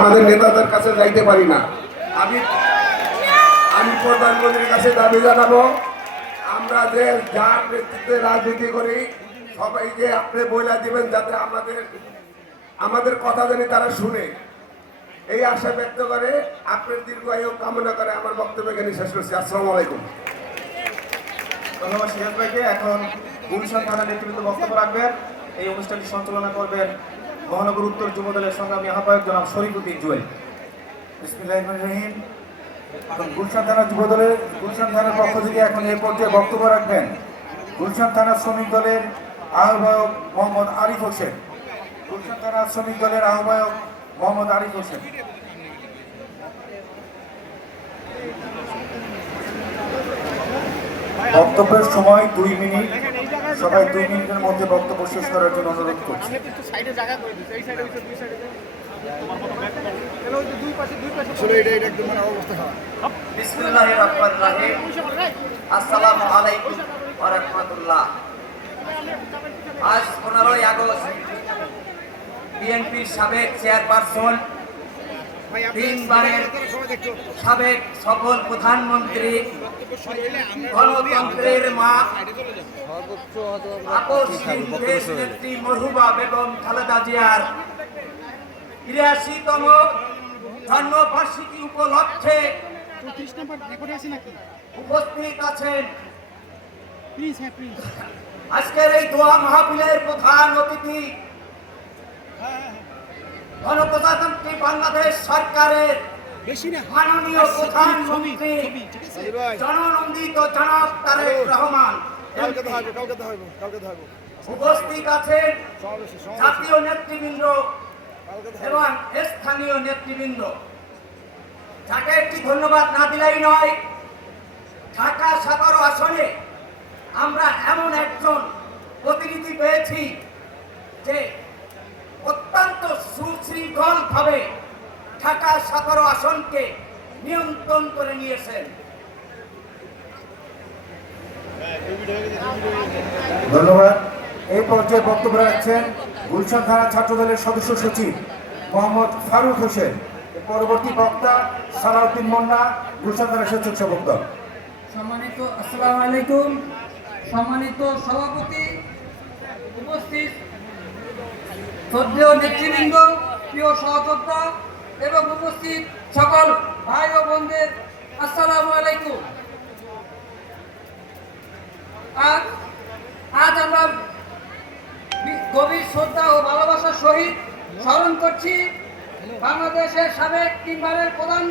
আমাদের নেতাদের কাছে যাইতে পারি না। আমি প্রধানমন্ত্রীর কাছে দাবি জানাবো, আমরা যে যার নেতৃত্বে রাজনীতি করি সবাইকে আপনি বলে দিবেন যাতে আমাদের কথা জানি তারা শুনে, এই আশা ব্যক্ত করে আপনার দীর্ঘায়ু কামনা করে আমার বক্তব্য এখানে শেষ করছি। আসসালামু আলাইকুম। ধন্যবাদ সিরাজ ভাইকে। এখন গুলশান থানা নেতৃত্ব বক্তব্য রাখবেন। এই অনুষ্ঠানটি সঞ্চালনা করবেন মহানগর উত্তর যুব দলের সংগ্রামী আহ্বায়ক জনাব শরীফুদ্দিন জুয়েল। বিসমিল্লাহির রহমানির রহিম। এখন গুলশান থানা যুব দলের গুলশান থানার পক্ষ থেকে এখন এই পর্যায়ে বক্তব্য রাখবেন গুলশান থানা শ্রমিক দলের আহ্বায়ক মোহাম্মদ আরিফ হোসেন। গুলশান থানা শ্রমিক দলের আহ্বায়ক মোহাম্মদ আরিফ হোসেন। বক্তব্যের সময় 2 মিনিট। সবাই 2 মিনিটের মধ্যে বক্তব্য শেষ করার জন্য অনুরোধ করছি। বিসমিল্লাহির রহমানির রহিম। আসসালামু আলাইকুম ওয়া রাহমাতুল্লাহ। আজ 15ই আগস্ট বিএনপির সাবেক চেয়ারপারসন, 3 বারের সাবেক সফল প্রধানমন্ত্রী, গণতন্ত্রের মা, আপসহীন দেশনেত্রী মরহুমা বেগম খালেদা জিয়ার 83তম জন্মবার্ষিকী উপলক্ষে উপস্থিত আছেন আজকের এই দোয়া মাহফিলের প্রধান অতিথি, গণপ্রজাতন্ত্রী বাংলাদেশ সরকারের মাননীয় প্রধানমন্ত্রী জননন্দিত জনাব তারেক রহমান। উপস্থিত আছেন জাতীয় নেতৃবৃন্দ এবং স্থানীয় নেতৃবৃন্দ, যাকে একটি ধন্যবাদ না দিলেই নয়। ঢাকা 17 আসনে আমরা এমন একজন প্রতিনিধি পেয়েছি যে অত্যন্ত সুশৃঙ্খল ভাবে ঢাকা 17 আসনকে নিয়ন্ত্রণ করে নিয়েছেন। ধন্যবাদ। এই পর্যায়ে বক্তব্য রাখছেন গুলশান থানা ছাত্র দলের সদস্য সচিব মোহাম্মদ ফারুক হোসেন। পরবর্তী বক্তা সালাউদ্দিন মুন্না, গুলশান থানা স্বেচ্ছাসেবক দল। সম্মানিত আসসালামু আলাইকুম। সম্মানিত সভাপতি, উপস্থিত শ্রদ্ধেয় নেতৃবৃন্দ, প্রিয় সহযোদ্ধা এবং উপস্থিত সকল ভাই ও বোনদের আসসালামু আলাইকুম। আজ আমরা গভীর শ্রদ্ধা ও ভালোবাসার সহিত স্মরণ করছি বাংলাদেশের সাবেক 3 বারের প্রধানমন্ত্রী